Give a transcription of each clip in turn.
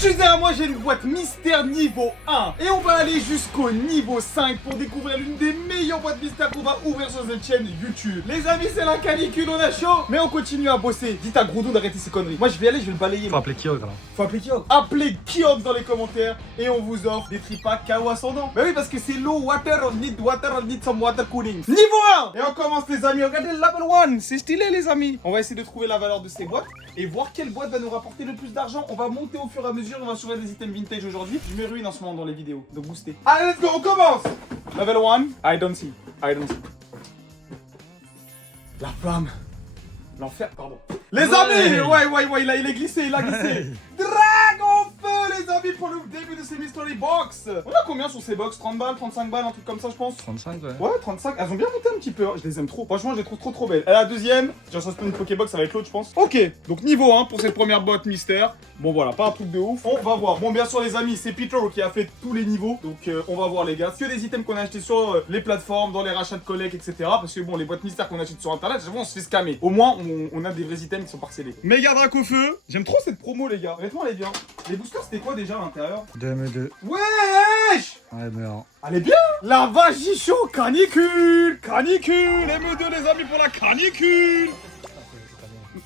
Juste derrière moi, j'ai une boîte mystère niveau 1. Et on va aller jusqu'au niveau 5 pour découvrir l'une des meilleures boîtes mystères qu'on va ouvrir sur cette chaîne YouTube. Les amis, c'est la canicule, on a chaud. Mais on continue à bosser. Dites à Groudon d'arrêter ses conneries. Moi, je vais aller, je vais le balayer. Faut appeler Kyogre là. Faut appeler Kyogre. Appelez Kyogre dans les commentaires et on vous offre des tripacks KO ascendant. Bah oui, parce que c'est l'eau, water, on need some water cooling. Niveau 1. Et on commence les amis, regardez le level 1. C'est stylé les amis. On va essayer de trouver la valeur de ces boîtes et voir quelle boîte va nous rapporter le plus d'argent. On va monter au fur et à mesure, on va sauver des items vintage aujourd'hui. Je me ruine en ce moment dans les vidéos, donc boostez. Allez, let's go, on commence. Level 1, I don't see. La flamme. L'enfer, pardon. Les amis, ouais, il a glissé, il a glissé. Dragon Feu, les amis, pour le début de ces Mystery Box. On a combien sur ces box? 30 balles, 35 balles, un truc comme ça, je pense. 35, ouais. Ouais, 35. Elles ont bien monté un petit peu, hein. Je les aime trop. Franchement, je les trouve trop belles. Et la deuxième, j'ai ça une Pokébox, ça va être l'autre, je pense. Ok, donc niveau 1 pour cette première boîte mystère. Bon, voilà, pas un truc de ouf. On va voir. Bon, bien sûr, les amis, c'est Peter qui a fait tous les niveaux. Donc, on va voir, les gars. Que des items qu'on a achetés sur les plateformes, dans les rachats de collègues, etc. Parce que bon, les boîtes mystères qu'on achète sur internet, on se fait scammer. Au moins, on a des vrais items qui sont parcellés. Méga Draco Feu. J'aime trop cette promo, les gars. Honnêtement, elle est bien. Les boosters, c'était quoi déjà à l'intérieur? 2M2. Wesh! Ouais, mais non. Elle est bien! La vache chaud, canicule! Canicule! ME2 les amis pour la canicule!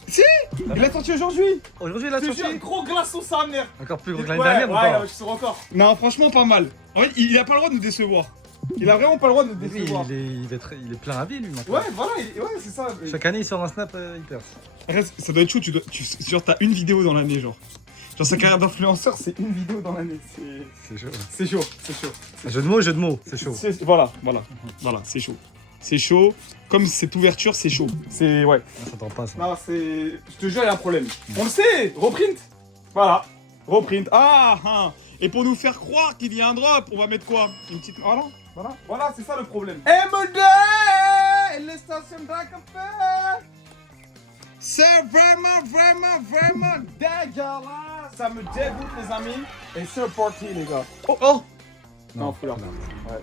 Si! Il l'a sorti aujourd'hui! Aujourd'hui, il a sorti. Un gros glaçon sa mère! Encore plus gros que l'année dernière ou pas? Ouais, je sors encore. Non, franchement, pas mal. En fait, il a pas le droit de nous décevoir. Il a vraiment pas le droit de nous Oui, décevoir. il est plein à vie lui maintenant. Ouais, voilà, ouais, c'est ça. Chaque année, il sort un snap, il perce. Reste, ça doit être chaud, genre, t'as une vidéo dans l'année, genre. Genre, sa carrière d'influenceur, c'est une vidéo dans l'année. C'est chaud. C'est chaud, c'est chaud. Jeu de mots, c'est chaud. Voilà, c'est chaud. C'est chaud. Comme cette ouverture, c'est chaud. C'est, ouais. Ça s'entend pas ça. Non, c'est... Je te jure, il y a un problème. On le sait, reprint. Voilà, reprint. Et pour nous faire croire qu'il y a un drop, on va mettre quoi? Une petite... Voilà, c'est ça le problème. MD les stations Dragon. C'est vraiment dégueulasse. Ça me dégoûte, les amis. Et c'est parti, les gars. Oh non, full art. Ouais.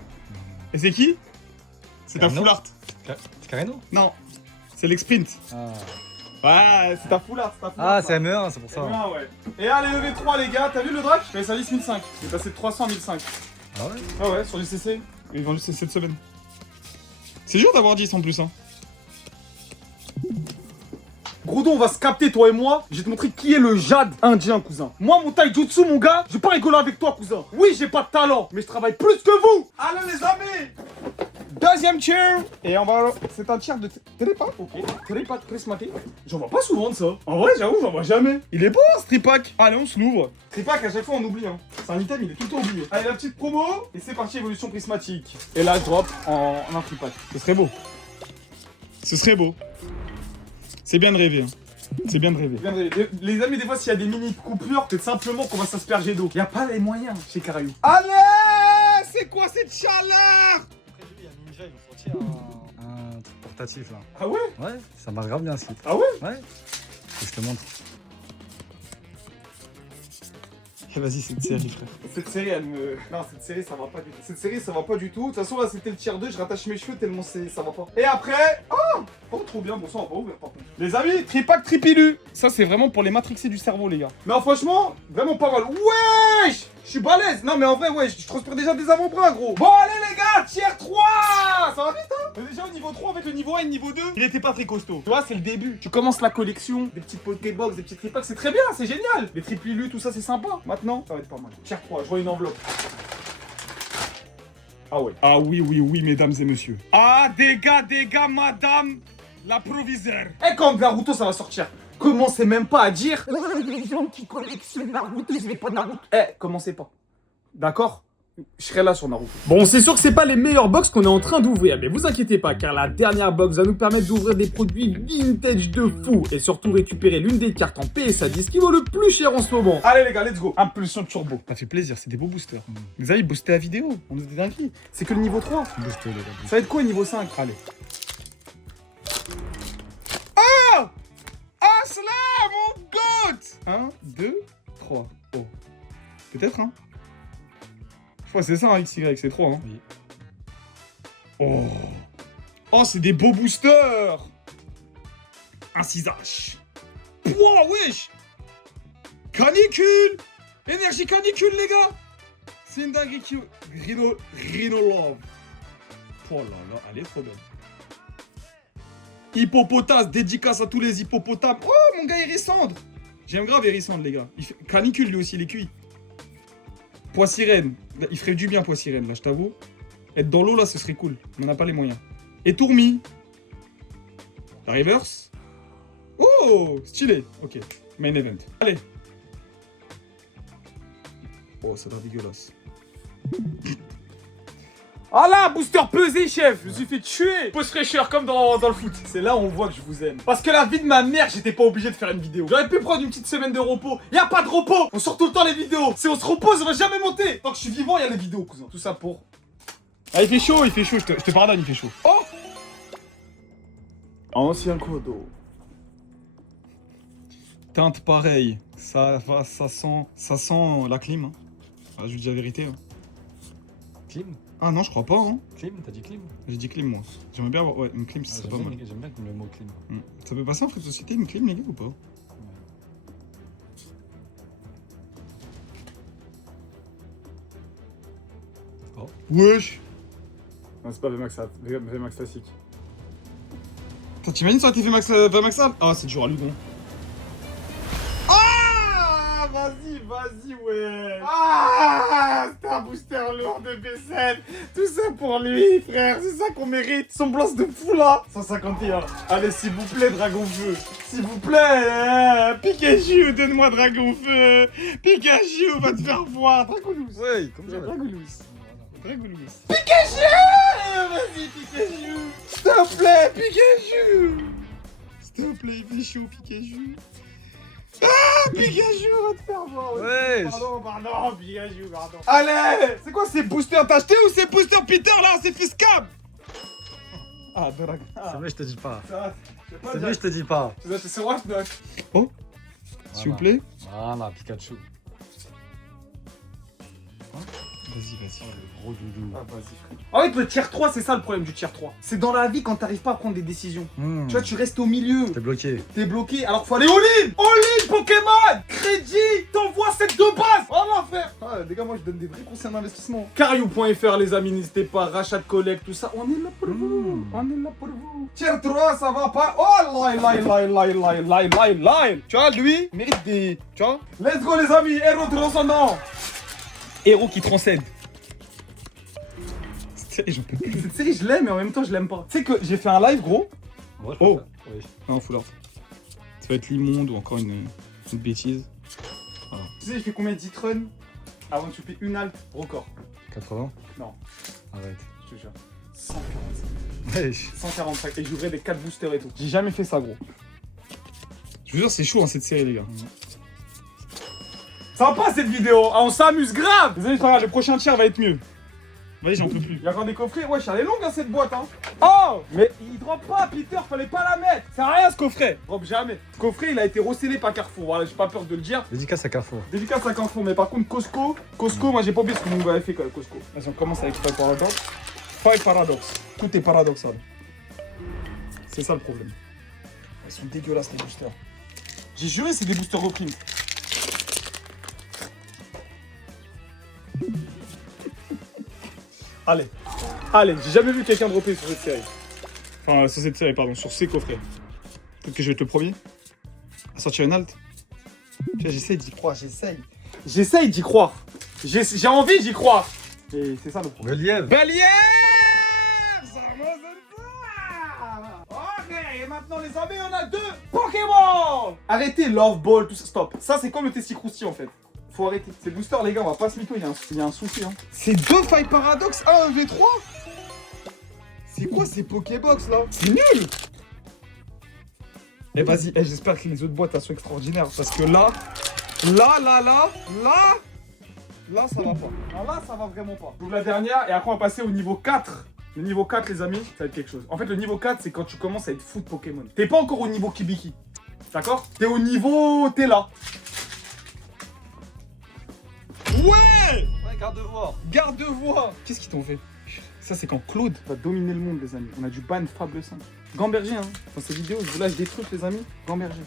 Et c'est qui? C'est un full art. C'est Carreno? Non, c'est l'exprint. Ouais, c'est ta full art, Ah, c'est ME1, c'est pour ça. ME1, ouais. Et allez, EV3, les gars, t'as vu le drac? Ça 10 1005. Il est passé de 300 à 1005. Ah ouais? Ah ouais, sur du CC. Il est vendu cette semaine. C'est dur d'avoir 10 en plus, hein. Groudon, on va se capter, toi et moi. Je vais te montrer qui est le Jade indien, cousin. Moi, mon taijutsu, mon gars, je vais pas rigoler avec toi, cousin. Oui, j'ai pas de talent, mais je travaille plus que vous. Allez, les amis. Deuxième tier. Et on va... C'est un tiers de tripack, ok. Tripack prismatique. J'en vois pas souvent de ça. En vrai, j'avoue, j'en vois jamais. Il est beau, ce tripack. Allez, on se l'ouvre. Tripack, à chaque fois, on oublie, hein. C'est un item, il est tout le temps oublié. Allez, la petite promo. Et c'est parti, évolution prismatique. Et là, je drop en un tripack. Ce serait beau. Ce serait beau. C'est bien de rêver, hein. C'est bien de rêver. Les amis, des fois, s'il y a des mini coupures, c'est simplement qu'on va s'asperger d'eau. Y a pas les moyens chez Carayou. Allez, c'est quoi cette chaleur? Après lui, il y a Ninja, ils vont sortir un truc portatif là. Ah ouais? Ouais, ça marche grave bien ce kit. Ah ouais? Ouais. Je te montre. Eh vas-y, cette série, frère. Cette série, elle me... Non, cette série, ça va pas du tout. Cette série, ça va pas du tout. De toute façon, là, c'était le tiers 2. Je rattache mes cheveux tellement ça va pas. Et après... Oh, trop bien. Bon, ça, on va pas ouvrir, par contre. Les amis, tripack tripilu. Ça, c'est vraiment pour les matrixer du cerveau, les gars. Mais franchement, vraiment pas mal. Wesh! Je suis balèze. Non, mais en vrai, ouais, je transpire déjà des avant-bras, gros. Bon, allez, les gars, tiers 3. Ça va vite, hein? Mais déjà, au niveau 3, avec le niveau 1 et le niveau 2, il était pas très costaud. Tu vois, c'est le début. Tu commences la collection, des petites Pokébox, des petits tripacks, c'est très bien, c'est génial. Les tripilus, tout ça, c'est sympa. Maintenant, ça va être pas mal. Tiers 3, je vois une enveloppe. Ah ouais. Ah oui, mesdames et messieurs. Ah, dégâts, madame la proviseur. Et quand Naruto, ça va sortir, commencez même pas à dire... Les gens qui collectionnent Naruto, je vais pas Naruto. Commencez pas. D'accord? Je serai là sur Naruto. Bon, c'est sûr que c'est pas les meilleures box qu'on est en train d'ouvrir, mais vous inquiétez pas, car la dernière box va nous permettre d'ouvrir des produits vintage de fou et surtout récupérer l'une des cartes en PSA 10 qui vaut le plus cher en ce moment. Allez les gars, let's go. Impulsion turbo. Ça fait plaisir, c'est des beaux boosters. Les amis, booster la vidéo, on nous dit dingueries. C'est que le niveau 3. Booster, les gars. Ça va être quoi niveau 5? Allez. Oh! Aslam, mon god! 1, 2, 3. Oh. Peut-être, hein? Je crois que c'est ça, hein, XY, c'est 3, hein. Oui. Oh. Oh, c'est des beaux boosters. Un 6H. Pouah, wesh. Canicule. Énergie canicule, les gars. C'est une dinguerie qui... Rhino Love. Oh là là, elle est trop belle. Hippopotame, dédicace à tous les hippopotames. Oh, mon gars, Hérissandre. J'aime grave Hérissandre, les gars. Canicule, lui aussi, il est cuit. Pois sirène. Il ferait du bien, pois sirène, là, je t'avoue. Être dans l'eau, là, ce serait cool. On n'a pas les moyens. Et Tourmi. La reverse. Oh, stylé. Ok, main event. Allez. Oh, ça a l'air dégueulasse. Ah là, booster pesé, chef. Je me suis fait tuer. Pause fraîcheur comme dans le foot. C'est là où on voit que je vous aime. Parce que la vie de ma mère, j'étais pas obligé de faire une vidéo. J'aurais pu prendre une petite semaine de repos. Y a pas de repos. On sort tout le temps les vidéos. Si on se repose, on va jamais monter. Tant que je suis vivant, y a les vidéos, cousin. Tout ça pour... Ah, il fait chaud, il fait chaud. Je te pardonne, il fait chaud. Oh, ancien Kodo. Teinte pareille. Ça sent la clim. Hein. Ah, je vous dis la vérité. Hein. Clim. Ah non, je crois pas. Hein. Clim, t'as dit clim? J'ai dit clim, moi. J'aimerais bien avoir... Ouais, une clim, ça serait pas mal. J'aime bien le mot clim. Ça peut passer en frais de société, une clim, les gars, ou pas? Oh. Wesh. Non, c'est pas VMAX classique. Putain, t'imagines ça aurait été VMAX sale? Ah, c'est toujours à Ludon. Ah, vas-y, ouais. Ah, c'est un booster lourd de BCN. Tout ça pour lui, frère. C'est ça qu'on mérite. Semblance de fou, là. 151. Allez, s'il vous plaît, Dragon Feu. S'il vous plaît. Pikachu, donne-moi Dragon Feu. Pikachu, va te faire voir. Dragoulous. Ouais, comme ça. Dragoulous. Dragoulous. Pikachu. Vas-y, Pikachu. S'il te plaît, Pikachu. S'il te plaît, il fait chaud, Pikachu. Ah, Pikachu, on va te faire voir. Ouais. Pardon, Pikachu, pardon. Allez, c'est quoi ces boosters? T'as acheté ou ces boosters Peter là? C'est Fiscab. Ah, Dragon. C'est mieux, je te dis pas. C'est C'est mieux, je te dis pas. C'est moi, oh, s'il vous plaît. Voilà, Pikachu. Vas-y. Le gros doudou. Ah, vas-y, frère. En fait, le tier 3, c'est ça le problème du tier 3. C'est dans la vie quand t'arrives pas à prendre des décisions. Tu vois, tu restes au milieu. T'es bloqué. T'es bloqué, alors faut aller all-in. All-in, Pokémon. Crédit, t'envoies cette de base. Voilà, frère. Ah, les gars, moi, je donne des vrais conseils d'investissement. Cariou.fr, les amis, n'hésitez pas. Rachat de collecte, tout ça. On est là pour vous. On est là pour vous. Tier 3, ça va pas. Oh, line. Tu vois, lui, mérite des... Tu vois. Let's go, les amis. Héros transcendant. Héros qui transcende. Cette série, j'en peux plus. Cette série, je l'aime, mais en même temps, je l'aime pas. Tu sais que j'ai fait un live, gros. Moi, Oh. Oui. Non, full art. Ça va être l'immonde ou encore une bêtise. Voilà. Tu sais, j'ai fait combien de hit run avant de choper une halte record? 80. Non, Arrête. je te jure. 145. Wesh. 145. Et j'ouvrais des 4 boosters et tout. J'ai jamais fait ça, gros. Je vous jure, c'est chaud, hein, cette série, les gars. Sympa cette vidéo. Ah, on s'amuse grave. Désolé, frère, le prochain tiers va être mieux. Vas-y, j'en peux plus. Il y a encore des coffrets. Wesh, elle est longue, hein, cette boîte, hein. Oh, mais il drop pas, Peter. Fallait pas la mettre. Ça sert à rien, ce coffret. Drop jamais. Ce coffret, il a été recellé par Carrefour. Voilà, j'ai pas peur de le dire. Dédicace à Carrefour. Dédicace à Carrefour, mais par contre, Costco, moi, j'ai pas oublié ce que vous m'avez fait, quand même, Costco. Vas-y, on commence avec Five Paradox. Five Paradox. Tout est paradoxal. C'est ça le problème. Ils sont dégueulasses, les boosters. J'ai juré, c'est des boosters reprimes. Allez, j'ai jamais vu quelqu'un dropper sur cette série. Enfin, sur cette série, pardon, sur ces coffrets. Peut-être que je vais être le premier à sortir une halte. Tu vois, j'essaye d'y croire, J'essaye d'y croire. J'ai envie d'y croire. Et c'est ça le problème. Relief. Believe. Ok, et maintenant les amis, on a 2 Pokémon. Arrêtez Love Ball, tout ça, stop. Ça, c'est comme le Testicrousti en fait. Faut arrêter. Ces boosters, les gars, on va pas se mytho, il y a un souci. Hein. C'est 2 Five Paradox, 1 V3. C'est quoi ces Pokébox là? C'est nul. Eh vas-y, j'espère que les autres boîtes elles sont extraordinaires. Parce que là, ça va pas. Ah, là, ça va vraiment pas. J'ouvre la dernière et après on va passer au niveau 4. Le niveau 4, les amis, ça va être quelque chose. En fait, le niveau 4, c'est quand tu commences à être fou de Pokémon. T'es pas encore au niveau Kibiki. D'accord? T'es au niveau... T'es là. Ouais, garde-voix. Garde-voix. Qu'est-ce qu'ils t'ont fait? Ça, c'est quand Claude va dominer le monde, les amis. On a du ban Fable 5. Gamberger, hein. Dans ces vidéos, je vous lâche des trucs, les amis. Gamberger.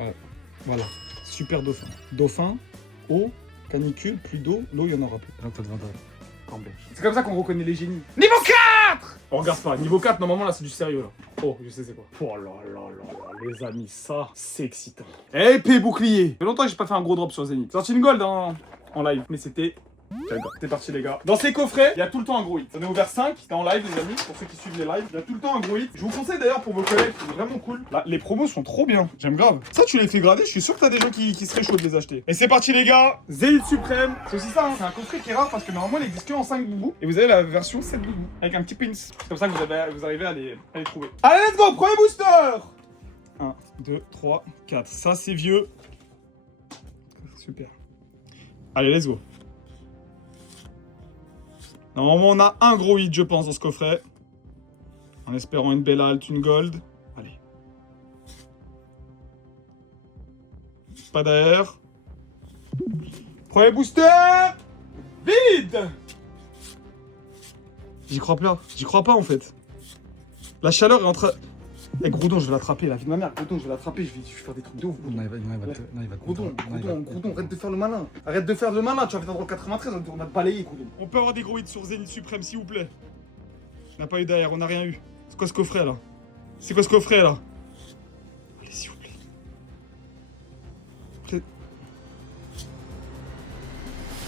Ouais. Voilà. super dauphin. Dauphin, eau, canicule, plus d'eau, l'eau, il y en aura plus. Donc t'as devant toi. C'est comme ça qu'on reconnaît les génies. Niveau 4. On regarde pas, niveau 4, normalement là c'est du sérieux là. Oh, je sais c'est quoi. Oh là là là là, les amis, ça, c'est excitant. Épée bouclier. Ça fait longtemps que j'ai pas fait un gros drop sur Zenith. Sorti une gold en live, mais c'était... C'est parti les gars. Dans ces coffrets, il y a tout le temps un gros hit. J'en ai ouvert 5, c'était en live les amis, pour ceux qui suivent les lives. Il y a tout le temps un gros hit. Je vous conseille d'ailleurs pour vos collègues, c'est vraiment cool. Là, les promos sont trop bien, j'aime grave. Ça tu les fais grader, je suis sûr que t'as des gens qui seraient chauds de les acheter. Et c'est parti les gars, Zénith Suprême. C'est aussi ça, hein. C'est un coffret qui est rare parce que normalement il existe que en 5 boubous. Et vous avez la version 7 boubous, avec un petit pins. C'est comme ça que vous arrivez à les trouver. Allez let's go, premier booster. 1, 2, 3, 4. Ça c'est vieux. Super. Allez let's go. Normalement, on a un gros hit, je pense, dans ce coffret. En espérant une belle halte, une gold. Allez. Pas d'air. Premier booster. Vide. J'y crois pas, en fait. La chaleur est en train... Eh, Groudon, je vais l'attraper, la vie de ma mère. Groudon, je vais l'attraper, je vais faire des trucs de ouf. Non, il va Groudon, arrête de faire le malin. Arrête de faire le malin, tu vas faire dans le 93, on va te balayer, Groudon. On peut avoir des gros hits sur Zenith Suprême, s'il vous plaît. On n'a pas eu d'air, on n'a rien eu. C'est quoi ce coffret, là? C'est quoi ce coffret, là? Allez, s'il vous plaît.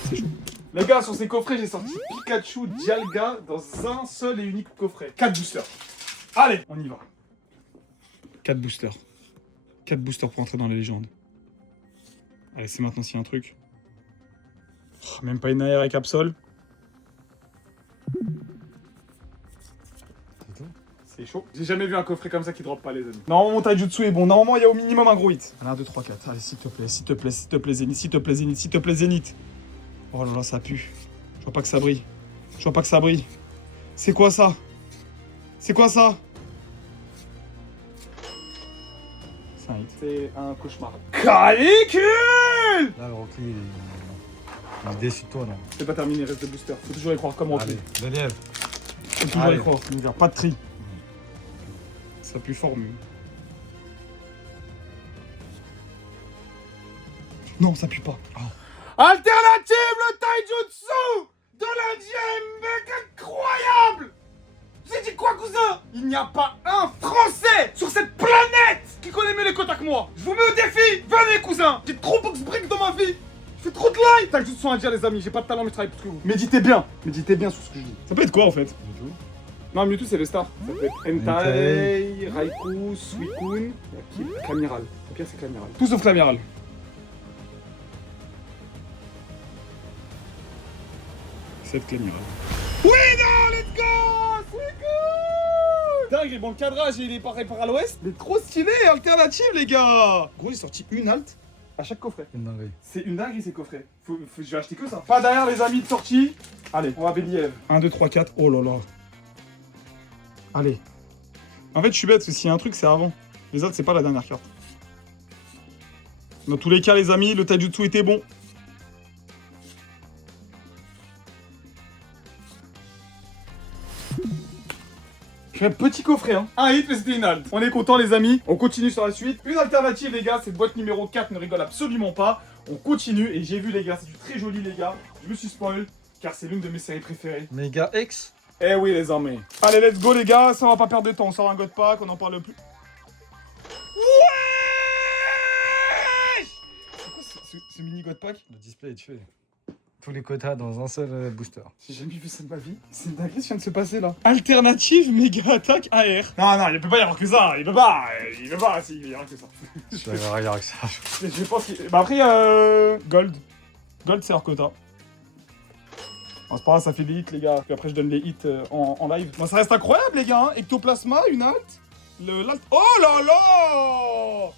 C'est chaud. Les gars, sur ces coffrets, j'ai sorti Pikachu, Dialga dans un seul et unique coffret. 4 boosters. Allez, on y va. 4 boosters. 4 boosters pour entrer dans les légendes. Allez, c'est maintenant s'il y a un truc. Oh, même pas une AR avec Absol. C'est chaud. J'ai jamais vu un coffret comme ça qui drop pas, les amis. Normalement, mon taijutsu est bon. Normalement, il y a au minimum un gros hit. Allez, 1, 2, 3, 4. Allez, s'il te plaît, s'il te plaît, s'il te plaît, Zenith, s'il te plaît, Zenith, s'il te plaît, Zenith. Oh là là, ça pue. Je vois pas que ça brille. Je vois pas que ça brille. C'est quoi ça? C'est quoi ça? C'est un cauchemar. Canicule! Là, le Rocky, il est déçu de toi, non? C'est pas terminé, reste de booster. Faut toujours y croire comme Rocky. Allez, de lièvre. Faut toujours y croire. Pas de tri. Ça pue fort, mais... Non, ça pue pas. Oh. Alternative, le taijutsu de l'Indien, mec incroyable! J'ai dit quoi, cousin? Il n'y a pas un Français sur cette planète qui connaît mieux les quotas que moi. Je vous mets au défi. Venez, cousin. J'ai trop box break dans ma vie. Je fais trop de live. T'as juste à dire, les amis. J'ai pas de talent, mais je travaille plus que vous. Méditez bien sur ce que je dis. Ça peut être quoi, en fait? Non, Mewtwo, c'est le star. Ça peut être Entei, Raikou, Suicune. Il y a qui? Clamiral. Au pire, c'est Clamiral. Tout sauf Clamiral. C'est Clamiral. Oui, non, let's go! Dingue, bon, le cadrage il est pareil par à l'ouest, mais trop stylé, alternative les gars. Gros, j'ai sorti une halte à chaque coffret. Une dinguerie. C'est une dinguerie ces coffrets. Je vais acheter que ça. Pas derrière les amis de sortie. Allez, on va Béliève. 1, 2, 3, 4. Oh là là. Allez. En fait, je suis bête, parce que s'il y a un truc, c'est avant. Les autres, c'est pas la dernière carte. Dans tous les cas, les amis, le taijutsu était bon. Un petit coffret, hein. Un hit, mais c'était une halte. On est content, les amis. On continue sur la suite. Une alternative, les gars. Cette boîte numéro 4 ne rigole absolument pas. On continue. Et j'ai vu, les gars, c'est du très joli, les gars. Je me suis spoil, car c'est l'une de mes séries préférées. Mega X. Eh oui, les amis. Allez, let's go, les gars. Ça, on va pas perdre de temps. On sort un god pack, on en parle plus. Ouais! C'est quoi ce mini god pack? Le display est tué. Tous les quotas dans un seul booster. J'ai jamais vu ça de ma vie. C'est une dinguerie ce qui vient de se passer là. Alternative méga attaque AR. Non, non, il peut pas y avoir que ça. Il peut pas, si, il y aura que ça. Je suis d'accord avec ça. Je pense qu'il... Bah après, Gold. Gold, c'est hors quota. Bon, c'est pas grave, ça fait des hits, les gars. Puis après, je donne les hits en live. Bon, ça reste incroyable, les gars. Hein. Ectoplasma, une halte. L'halte... Oh là là!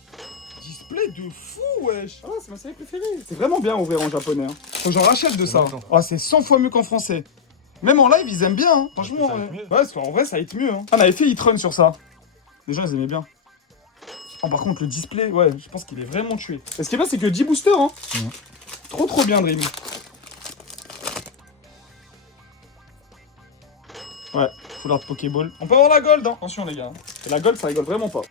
Display de fou, wesh. Ah, c'est ma série préférée. C'est vraiment bien ouvert en japonais. Hein. Faut que j'en rachète de ça. Oh, c'est 100 fois mieux qu'en français. Même en live, ils aiment bien. Hein. Franchement, ouais, parce qu'en vrai, ça hit mieux. Hein. On avait fait Hitrun sur ça. Les gens, ils aimaient bien. Oh, par contre, le display, ouais, je pense qu'il est vraiment tué. Et ce qui est bien, c'est que 10 boosters, hein. Trop bien, Dream. Ouais, full art Pokéball. On peut avoir la gold, hein. Attention, les gars. Et la gold, ça rigole vraiment pas.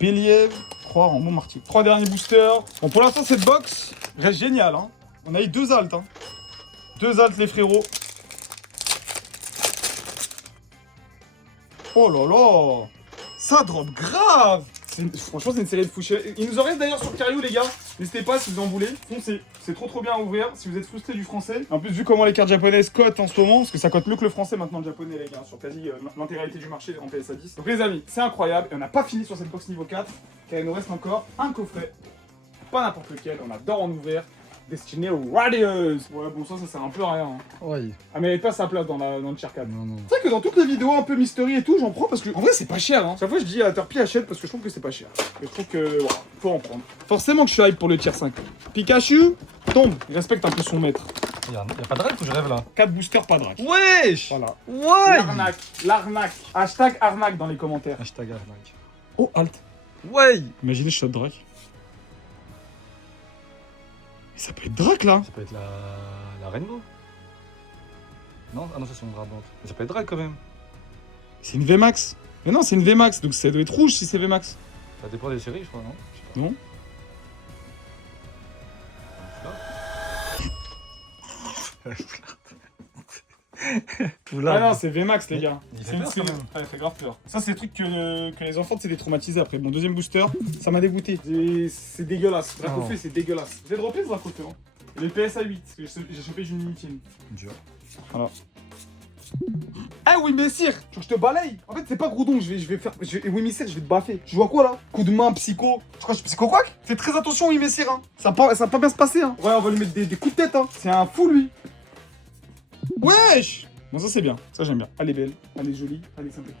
Béliève, croire en mon martyr. 3 derniers boosters. Bon, pour l'instant, cette box reste géniale. Hein. On a eu 2 altes. Hein. 2 altes, les frérots. Oh là là. Ça drop grave. Franchement, c'est une série de fous. Il nous en reste d'ailleurs sur Cario, les gars. N'hésitez pas si vous en voulez. Foncez. C'est trop bien à ouvrir si vous êtes frustré du français. En plus, vu comment les cartes japonaises cotent en ce moment, parce que ça cote mieux que le français maintenant, le japonais, les gars, sur quasi l'intégralité du marché en PSA 10. Donc, les amis, c'est incroyable. Et on n'a pas fini sur cette box niveau 4, car il nous reste encore un coffret. Pas n'importe lequel, on adore en ouvrir. Destiné aux Radios. Ouais, bon, ça sert un peu à rien. Hein. Ouais. Ah, mais elle pas sa place dans le tier 4. Non. C'est vrai que dans toutes les vidéos un peu mystery et tout, j'en prends parce que en vrai c'est pas cher. Hein. Chaque fois je dis à Turpie achète parce que je trouve que c'est pas cher. Et je trouve que voilà, faut en prendre. Forcément que je suis hype pour le tier 5. Pikachu tombe, il respecte un peu son maître. Y'a pas de règle ou je rêve là? 4 boosters, pas de rack. Wesh. Voilà. Ouais. L'arnaque. Hashtag arnaque dans les commentaires. Hashtag arnaque. Oh, halt. Ouais. Imaginez je shot Drac. Mais ça peut être Drac là. Ça peut être la Rainbow. Non? Ah non, ça c'est une Brabant. Mais ça peut être Drake quand même. C'est une VMAX. Mais non, c'est une VMAX, donc ça doit être rouge si c'est VMAX. Ça dépend des séries, je crois, non? Je sais pas. Non. Ah non, c'est VMAX les gars. Il fait peur, quand même. Ouais, il fait grave peur. Ça, c'est des trucs que les enfants, c'est des traumatisés après. Mon deuxième booster, ça m'a dégoûté. C'est dégueulasse. Dracofeu, c'est dégueulasse. J'ai droppé ce Dracofeu. Hein. Et le PSA 8, parce que j'ai chopé une Unity. Dur. Voilà. Ah oui, Messire, tu veux que je te balaye? En fait, c'est pas Groudon, je vais faire. Oui, Messire, je vais te baffer. Tu vois quoi là? Coup de main, psycho. Tu crois que je suis psycho quack? Fais très attention, oui, Messire. Hein. Ça va pas bien se passer. Hein. Ouais, on va lui mettre des coups de tête. Hein. C'est un fou, lui. Wesh! Bon, ça c'est bien, ça j'aime bien. Elle est belle, elle est jolie, elle est sympathique.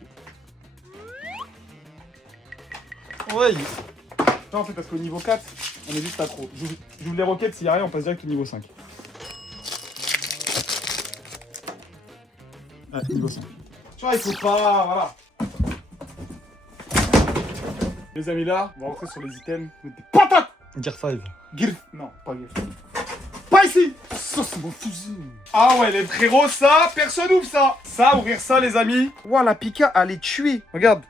Ouais. Non, en fait, parce qu'au niveau 4, on est juste accro. J'ouvre les roquettes, s'il y a rien, on passe direct au niveau 5. Ah, niveau 5. Tu vois, il faut pas. Voilà. Les amis, là, on va rentrer sur les items. Mettre des patates! Gear 5. Non, pas Gear. Pas ici! Ça, c'est mon fusil! Ah ouais, les frérots, ça, personne ouvre ça! Ça, ouvrir ça, les amis. Ouah, la Pika, elle est tuée. Regarde.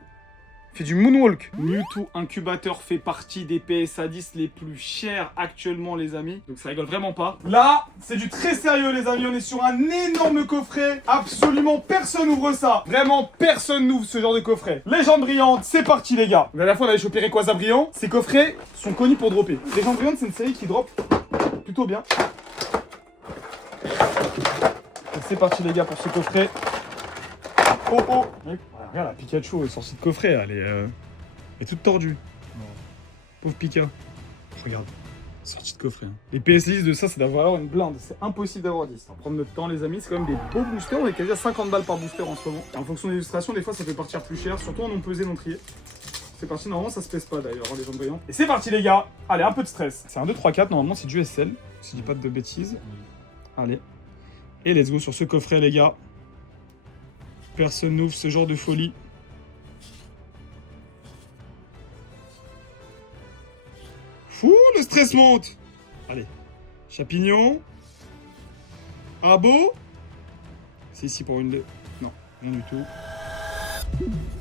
Fait du moonwalk. Mewtwo Incubateur fait partie des PSA 10 les plus chers actuellement, les amis. Donc ça rigole vraiment pas. Là, c'est du très sérieux, les amis. On est sur un énorme coffret. Absolument personne ouvre ça. Vraiment, personne n'ouvre ce genre de coffret. Légende brillante, c'est parti, les gars. La dernière fois, on avait chopé Rayquaza brillant. Ces coffrets sont connus pour dropper. Légende brillante, c'est une série qui drop plutôt bien. C'est parti, les gars, pour ce coffret. Oh oh. Regarde, la Pikachu est sortie de coffret, elle est toute tordue. Pauvre Pika. Regarde, sortie de coffret. Hein. Les PS10 de ça, c'est d'avoir une blinde. C'est impossible d'avoir 10. On va prendre notre temps, les amis. C'est quand même des beaux boosters. On est quasi à 50 balles par booster en ce moment. Et en fonction de l'illustration, des fois, ça peut partir plus cher. Surtout en non pesé, non trié. C'est parti, normalement, ça se pèse pas d'ailleurs, les gens brillants. Et c'est parti, les gars. Allez, un peu de stress. C'est un 2, 3, 4. Normalement, c'est du SL. Si je dis pas de bêtises. Allez. Et let's go sur ce coffret, les gars. Personne n'ouvre ce genre de folie. Fou, le stress monte. Allez. Chapignon. Abo. C'est ici pour une 2. Non, rien du tout.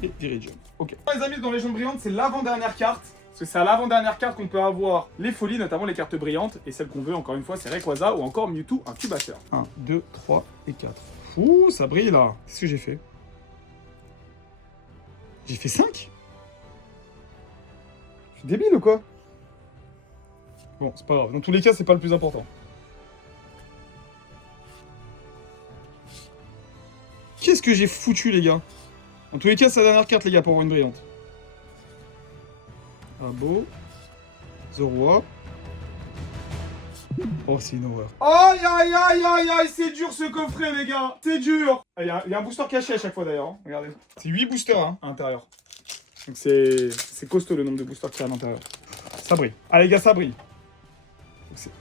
Et Viridium. Ok. Les amis, dans Légende brillante, c'est l'avant-dernière carte. Parce que c'est à l'avant-dernière carte qu'on peut avoir les folies, notamment les cartes brillantes. Et celle qu'on veut, encore une fois, c'est Rayquaza ou encore Mewtwo Incubateur. 1, 2, 3 et 4. Ouh, ça brille là. Qu'est-ce que j'ai fait? J'ai fait 5? Je suis débile ou quoi? Bon, c'est pas grave. Dans tous les cas, c'est pas le plus important. Qu'est-ce que j'ai foutu, les gars? Dans tous les cas, c'est la dernière carte, les gars, pour avoir une brillante. Abo. Zorua. Oh, c'est une horreur. Aïe, aïe, aïe, aïe, aïe, c'est dur ce coffret, les gars. C'est dur. Il y a un booster caché à chaque fois, d'ailleurs. Hein. Regardez. C'est 8 boosters hein, à l'intérieur. Donc c'est costaud le nombre de boosters qu'il y a à l'intérieur. Ça brille. Allez, les gars, ça brille. C'est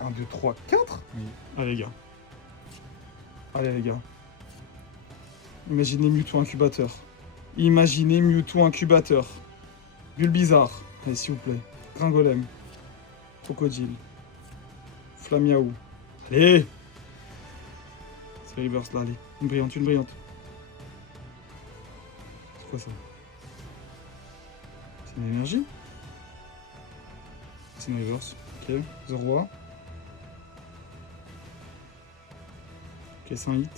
1, 2, 3, 4 Oui. Allez, les gars. Allez, les gars. Imaginez Mewtwo Incubateur. Imaginez Mewtwo Incubateur. Bulbizarre. Allez, s'il vous plaît. Gringolem. Crocodile. Flamiaou. Allez! C'est reverse là, allez. Une brillante, une brillante. C'est quoi ça? C'est une énergie? C'est une reverse. Ok, The Roi. Ok, c'est un hit.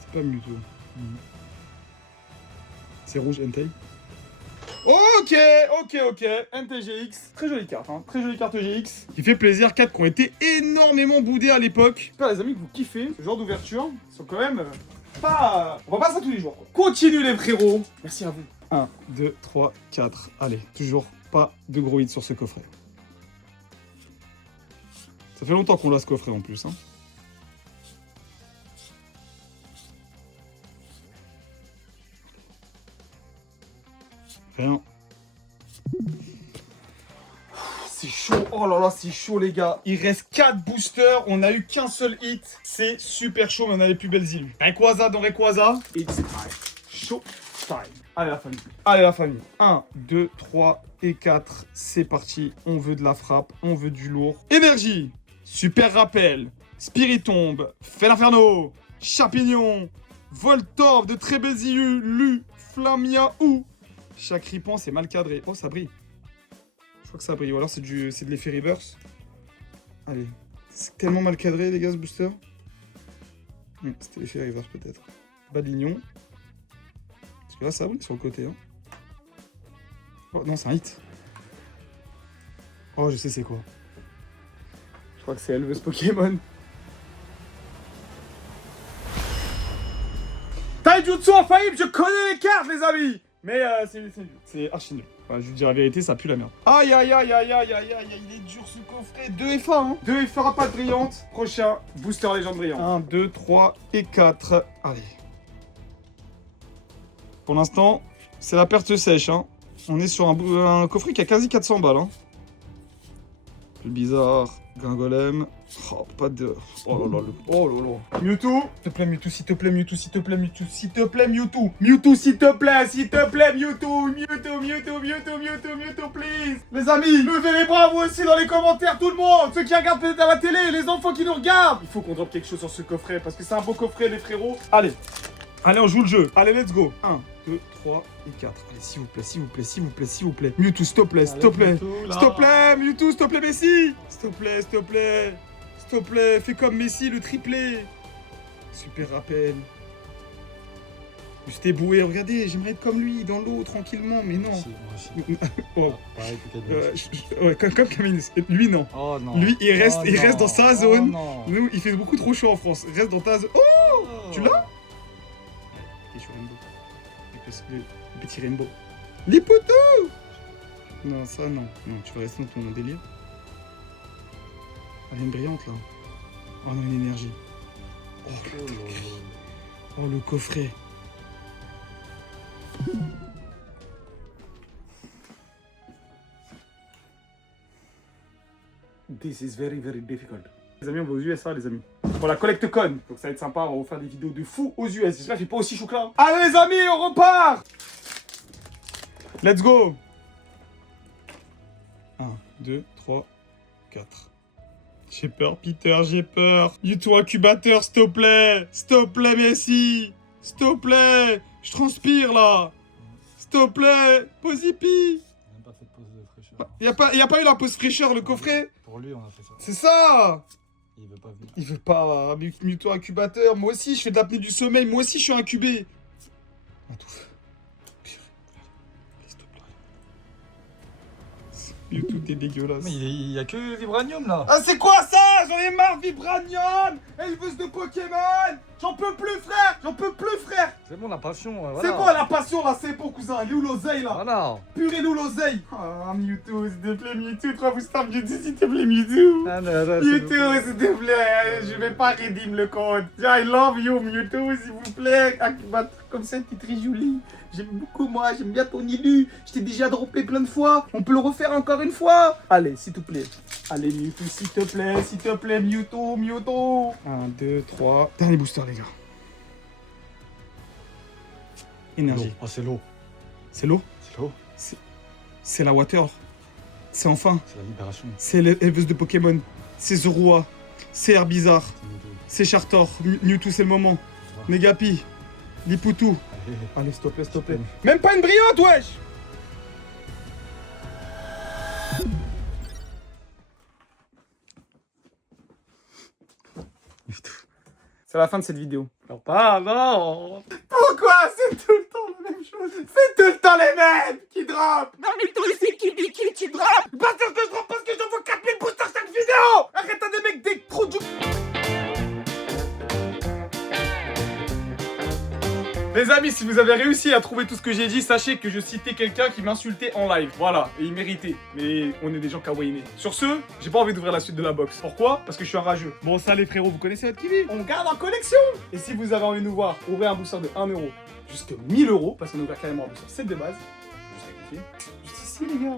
C'est pas Mewtwo. C'est rouge, Entei. Ok. NTGX. Très jolie carte, hein. Très jolie carte GX. Qui fait plaisir. 4 qui ont été énormément boudés à l'époque. J'espère, les amis, que vous kiffez ce genre d'ouverture. Ils sont quand même pas. On va pas ça tous les jours, quoi. Continue, les frérots. Merci à vous. 1, 2, 3, 4. Allez, toujours pas de gros hits sur ce coffret. Ça fait longtemps qu'on l'a ce coffret en plus, hein. Rien. C'est chaud, oh là là, c'est chaud les gars. Il reste 4 boosters, on a eu qu'un seul hit. C'est super chaud, mais on a les plus belles illus. Rayquaza dans Rayquaza. It's time. Show time. Allez la famille. Allez la famille. 1, 2, 3 et 4. C'est parti. On veut de la frappe, on veut du lourd. Énergie. Super rappel. Spiritombe. Felinferno. Chapignon. Voltorb de très belles illus. Lu. Flamiaou. Chaque ripant, c'est mal cadré. Oh, ça brille. Je crois que ça brille. Ou alors, c'est de l'effet reverse. Allez. C'est tellement mal cadré, les gars, ce booster. C'était l'effet reverse, peut-être. Badignon. Parce que là, ça brille sur le côté. Hein. Oh, non, c'est un hit. Oh, je sais c'est quoi. Je crois que c'est éleveuse Pokémon. Taijutsu infaillible, je connais les cartes, les amis. Mais c'est archi nul. Enfin, je vous dis la vérité, ça pue la merde. Aïe, aïe, aïe, aïe, aïe, aïe, aïe, il est dur ce coffret. 2 FA, hein. 2 FA pas brillante. Prochain, booster légende brillante. 1, 2, 3 et 4. Allez. Pour l'instant, c'est la perte sèche, hein. On est sur un coffret qui a quasi 400 balles, hein. Plus bizarre, Gringolem. Oh, pas de... Oh là là, oh là là. Mewtwo. S'il te plaît, Mewtwo, s'il te plaît, Mewtwo, s'il te plaît, Mewtwo, s'il te plaît, Mewtwo. Mewtwo, s'il te plaît, Mewtwo. Mewtwo, please. Les amis, levez les bras, vous aussi, dans les commentaires, tout le monde. Ceux qui regardent peut-être à la télé, les enfants qui nous regardent. Il faut qu'on drop quelque chose sur ce coffret, parce que c'est un beau coffret, les frérots. Allez. Allez, on joue le jeu. Allez, let's go. 1, 2, 3 et 4. Allez, s'il vous plaît, s'il vous plaît, s'il vous plaît, s'il vous plaît. Mewtwo, s'il te plaît, s'il te plaît. S'il te plaît, Mewtwo, s'il te plaît, Messi. S'il te plaît, s'il te plaît. S'il te plaît, fais comme Messi, le triplé. Super rappel. J'étais boué, regardez, j'aimerais être comme lui, dans l'eau, tranquillement, mais non. Si, moi aussi. Oh. Pareil que Ouais, comme Caminus. Lui, non. Oh non. Lui, il reste dans sa zone. Non. Nous, il fait beaucoup trop chaud en France. Reste dans ta zone. Oh, tu l'as? Il est sur Rainbow. Le petit Rainbow. Les poteaux. Non, ça, non. Non, tu vas rester dans ton délire. Elle est une brillante, là. Oh, non, une énergie. Oh, oh, le coffret. This is very, very difficult. Les amis, on va aux USA, les amis. Pour la collecte con. Donc ça va être sympa, on va vous faire des vidéos de fou aux US. J'espère qu'il fait pas aussi chaud que là. Allez, les amis, on repart. Let's go. 1, 2, 3, 4. J'ai peur, Peter, j'ai peur. Mewtwo incubateur, s'il te plaît. S'il te plaît, Messi. S'il te plaît. Je transpire, là. S'il te plaît. Posipi. On n'a pas fait de pause de fraîcheur. Y a pas eu la pause fraîcheur, le coffret? Pour lui, on a fait ça. C'est ça. Il veut pas venir. Il veut pas. Mewtwo incubateur. Moi aussi, je fais de l'apnée du sommeil. Moi aussi, je suis incubé. On a tout fait. S'il te plaît. Mewtwo, t'es dégueulasse. Mais il y a que Vibranium là. Ah, c'est quoi ça? J'en ai marre, Vibranium. Éleveuse de Pokémon. J'en peux plus, frère. J'en peux plus, frère. C'est bon, la passion. Voilà. C'est bon, la passion, là. C'est bon, cousin. Il est où l'oseille, là? Voilà. Purée-nous l'oseille. Ah, Mewtwo, s'il te plaît, Mewtwo. 3 boosters Mewtwo, s'il te plaît, Mewtwo. Ah, non, Mewtwo, s'il te plaît, je vais pas redeem le code. I love you, Mewtwo, s'il vous plaît. Comme ça, t'es très jolie. J'aime beaucoup, moi, j'aime bien ton élu. Je t'ai déjà droppé plein de fois. On peut le refaire encore une fois. Allez, s'il te plaît. Allez, Mewtwo, s'il te plaît, Mewtwo, Mewtwo. 1, 2, 3. Dernier booster, les gars. Énergie. Oh, c'est l'eau. C'est l'eau? C'est l'eau. C'est la water. C'est enfin. C'est la libération. C'est l'éleveuse de Pokémon. C'est Zorua. C'est Herbizarre. C'est Mewtwo. C'est Chartor. Mewtwo, c'est le moment. Negapi. Liputu. Allez. Allez, s'il te plaît, s'il te plaît. Même pas une brillante, wesh. C'est la fin de cette vidéo. Non, pas, non. Pourquoi c'est tout le temps la même chose? C'est tout le temps les mêmes qui drop. Non, mais toi aussi, qui drop? Pas sûr que je drop parce que j'envoie 4000 pouces sur chaque vidéo. Arrête à des mecs des trop de... Les amis, si vous avez réussi à trouver tout ce que j'ai dit, sachez que je citais quelqu'un qui m'insultait en live. Voilà, et il méritait. Mais on est des gens kawaii. Sur ce, j'ai pas envie d'ouvrir la suite de la box. Pourquoi? Parce que je suis un rageux. Bon, ça les frérots, vous connaissez notre kiwi? On garde en collection. Et si vous avez envie de nous voir ouvrir un booster de 1 € jusqu'à 1000 €, parce qu'on ouvre carrément un booster 7 de base, juste ici les gars.